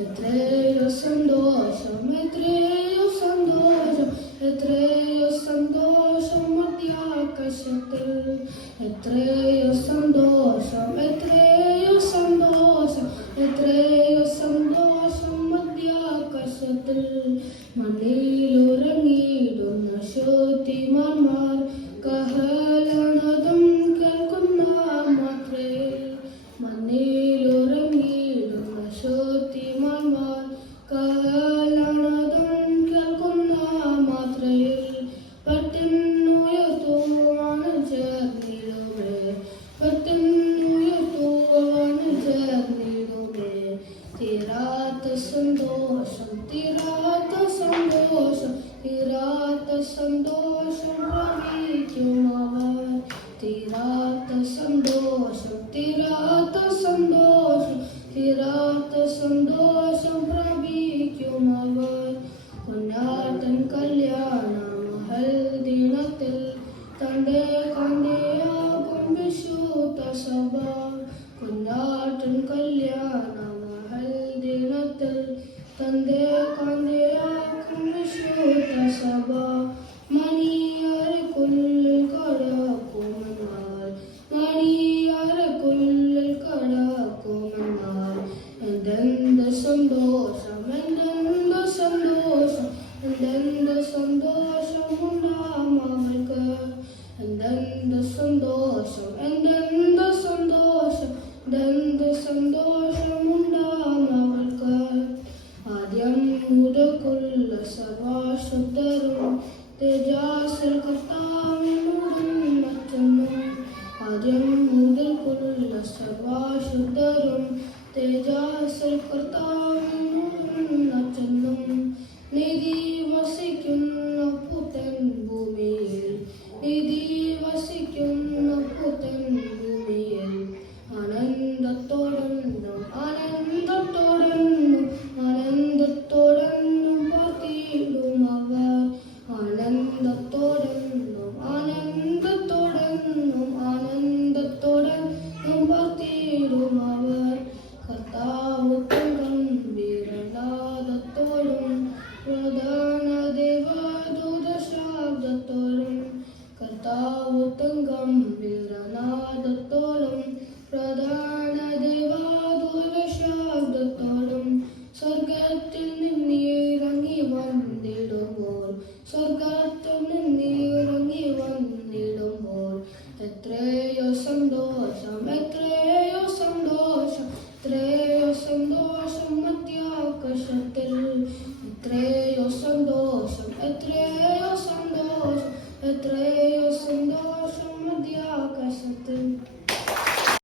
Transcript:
എത്രയോ സന്തോഷം, എത്രയോ സന്തോഷം, എത്രയോ സന്തോഷം മധ്യാകാശത്തിൽ. എത്രയോ സന്തോഷം, എത്രയോ സന്തോഷം, എത്രയോ സന്തോഷം മധ്യാകാശത്തിൽ. മണ്ണിലുറങ്ങിയിടുന്ന ശോതിമാന്മാർ കഹളനാദം കേൾക്കുന്ന മാത്രയിൽ. മണ്ണിലുറങ്ങിയിടുന്ന ശോതിമാന്മാർ കഹളനാദം കേൾക്കുന്ന മാത്രയിൽ. പട്ടിന്നുയർത്തുവാണ് ചേർന്നിടുമേ, പട്ടിന്നുയർത്തുവാണ് ചേർന്നിടുമേ. തീരാത്ത സന്തോഷം, തീരാത്ത സന്തോഷം, തീരാത്ത സന്തോഷം പ്രാപിക്കുന്നവർ. തീരാത്ത സന്തോഷം, തീരാത്ത സന്തോഷം, തീരാത്ത സന്തോഷം പ്രാപിക്കുന്നവർ. പൊന്നാട്ടൻ കല്യാണ മഹൽ ദിനത്തിൽ തന്റെ കന്യയാകും വിശുദ്ധ സഭ. പൊന്നാട്ടൻ കല്യാണ മഹൽ ദിനത്തിൽ തന്റെ കന്യയാകും വിശുദ്ധ സഭ. മണിയറയ്ക്കുള്ളിൽ കടക്കുമെന്നാൽ, മണിയറയ്ക്കുള്ളിൽ കടക്കുമെന്നാൽ. എന്തെന്ത് സന്തോഷം, എന്തെന്ത് സന്തോഷം, എന്തെന്ത് സന്തോഷം ഉണ്ടാം അവൾക്ക്. എന്തെന്ത് സന്തോഷം, എന്തെന്ത് സന്തോഷം, എന്തെന്ത് സന്തോഷം ഉണ്ടാം അവൾക്ക്. ആദ്യം മുതൽക്കുള്ള സർവശുദ്ധരും തേജസ്സിൽ കർത്താവിനോടും. ആദ്യം മുതൽക്കുള്ള സർവശുദ്ധരും തേജസ്സിൽ കർത്താവിനോടും. നീതി വസിക്കുന്ന പുത്തൻ ഭൂമിയിൽ, നീതി വസിക്കുന്ന പുത്തൻ ഭൂമിയിൽ. ആനന്ദത്തോടെന്നും ആനന്ദത്തോടെന്നും ആനന്ദത്തോടെന്നും പാർത്തിടും അവർ. ആനന്ദത്തോടെന്നും ആനന്ദത്തോടെന്നും ആനന്ദത്തോടെന്നും പാർത്തിടും അവർ. കർത്താവ് തൻ ഗംഭീരനാദത്തോടും പ്രധാന ദേവദൂത ശബ്ദത്തോടും. കർത്താവ് തൻ ഗംഭീരനാദത്തോടും പ്രധാന ദേവദൂത ശബ്ദത്തോടും. സ്വർഗത്തിൽ നിന്നിറങ്ങി വന്നിടുമ്പോൾ, സ്വർഗത്തിൽ നിന്നിറങ്ങി വന്നിടുമ്പോൾ. എത്രയോ സന്തോഷം, എത്രയോ സന്തോഷം, എത്രയോ സന്തോഷം മധ്യാകാശത്തിൽ.